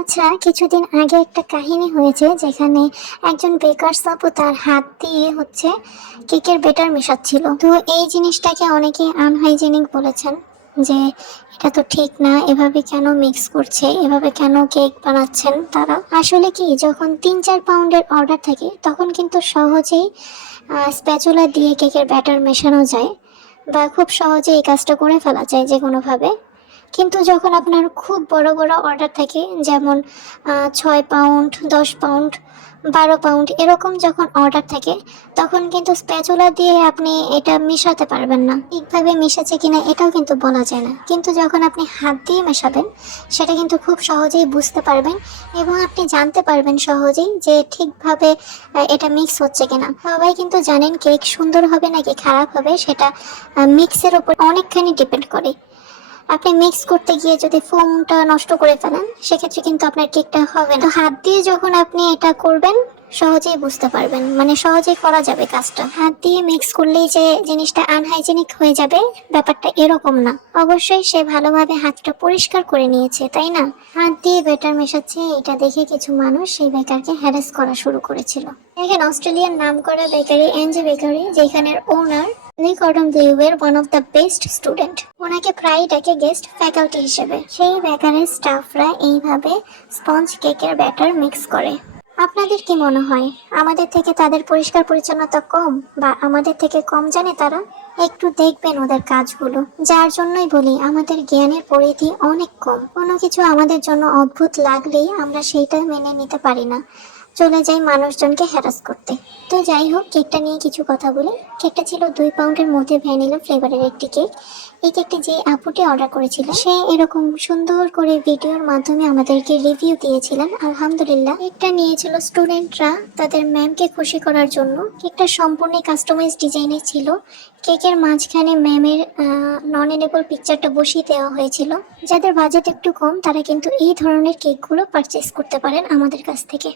আচ্ছা, কিছুদিন আগে একটা কাহিনী হয়েছে যেখানে একজন বেকার আপু তার হাত দিয়ে কেকের বেটার মেশাচ্ছিল। তো এই জিনিসটাকে অনেকে আনহাইজেনিক বলেছেন যে এটা তো ঠিক না, এভাবে কেন মিক্স করছে, এভাবে কেন কেক বানাচ্ছেন তারা। আসলে কি, যখন 3-4 পাউন্ডের অর্ডার থাকে তখন কিন্তু সহজেই স্প্যাচুলা দিয়ে কেকের ব্যাটার মেশানো যায়, বা খুব সহজে এই কাজটা করে ফেলা যায় যে কোনোভাবে। কিন্তু যখন আপনার খুব বড় বড় অর্ডার থাকে, যেমন 6 পাউন্ড, 10 পাউন্ড, 12 পাউন্ড এরকম যখন অর্ডার থাকে, তখন কিন্তু স্প্যাচুলা দিয়ে আপনি এটা মেশাতে পারবেন না। ঠিকভাবে মিশেছে কিনা এটাও কিন্তু বলা যায় না। কিন্তু যখন আপনি হাত দিয়ে মেশাবেন, সেটা কিন্তু খুব সহজেই বুঝতে পারবেন এবং আপনি জানতে পারবেন সহজেই যে ঠিকভাবে এটা মিক্স হচ্ছে কিনা। সবাই কিন্তু জানেন কেক সুন্দর হবে নাকি খারাপ হবে সেটা মিক্সের উপর অনেকখানি ডিপেন্ড করে। আপনি মিক্স করতে গিয়ে যদি ফোমটা নষ্ট করে ফেলেন, সেক্ষেত্রে কিন্তু আপনার কেকটা হবে না। তো হাত দিয়ে যখন আপনি এটা করবেন, সহজেই বুঝতে পারবেন, মানে সহজেই করা যাবে কাজটা। হাত দিয়ে মিক্স করলেই যে জিনিসটা আনহাইজেনিক হয়ে যাবে, ব্যাপারটা এরকম না। অবশ্যই সে ভালোভাবে হাতটা পরিষ্কার করে নিয়েছে, তাই না? হাত দিয়ে বেটার মেশাচ্ছে এটা দেখে কিছু মানুষ সেই বেকারকে হ্যারাস করা শুরু করেছিল। দেখেন, অস্ট্রেলিয়ার নামকরা বেকারি এনজি বেকারি, যেখানের ওনার লি কটন ব্লিউয়ের one of the best student, ওনাকে প্রায় ডাকে গেস্ট ফ্যাকাল্টি হিসেবে। সেই বেকারের স্টাফরা এইভাবে স্পঞ্জ কেকের ব্যাটার মিক্স করে। আপনাদের কি মনে হয়, আমাদের থেকে তাদের পরিষ্কার পরিচ্ছন্নতা কম, বা আমাদের থেকে কম জানে তারা? একটু দেখবেন ওদের কাজগুলো। যার জন্যই বলি, আমাদের জ্ঞানের পরিধি অনেক কম। কোনো কিছু আমাদের জন্য অদ্ভুত লাগলেই আমরা সেইটা মেনে নিতে পারি না, চলে যাই মানুষজনকে হ্যারাস করতে। তো যাই হোক, কেকটা নিয়ে কিছু কথা বলি। কেকটা ছিল 2 পাউন্ডের মধ্যে ভ্যানিলা ফ্লেভারের একটি কেক। এই কেকটি যে আপুটি অর্ডার করেছিল, সে এরকম সুন্দর করে ভিডিওর মাধ্যমে আমাদেরকে রিভিউ দিয়েছিলেন। আলহামদুলিল্লাহ, কেকটা নিয়েছিল স্টুডেন্টরা তাদের ম্যামকে খুশি করার জন্য। কেকটা সম্পূর্ণ কাস্টমাইজ ডিজাইনের ছিল। কেকের মাঝখানে ম্যামের নন এনেবল পিকচারটা বসিয়ে দেওয়া হয়েছিল। যাদের বাজেট একটু কম, তারা কিন্তু এই ধরনের কেকগুলো পারচেস করতে পারেন আমাদের কাছ থেকে।